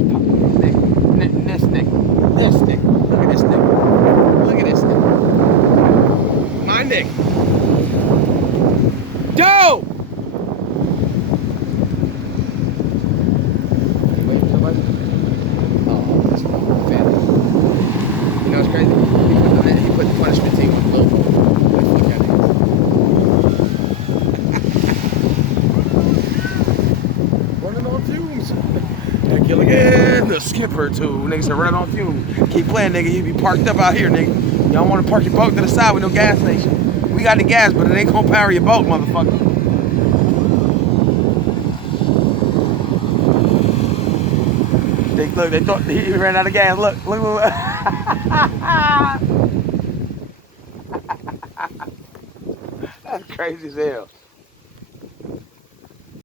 ass pop. This nigga. This nigga. Look at this nigga. Look at this nigga. My nigga. Yo! You waiting for somebody? Oh, that's family. You know what's crazy? He put the punishment team on the logo. Running on fumes. And kill again. The skipper too. Niggas are running on fumes. Keep playing, nigga. You be parked up out here, nigga. You don't want to park your boat to the side with no gas station. We got the gas, but it ain't gonna power your boat, motherfucker. Look, they thought he ran out of gas. Look. That's crazy as hell.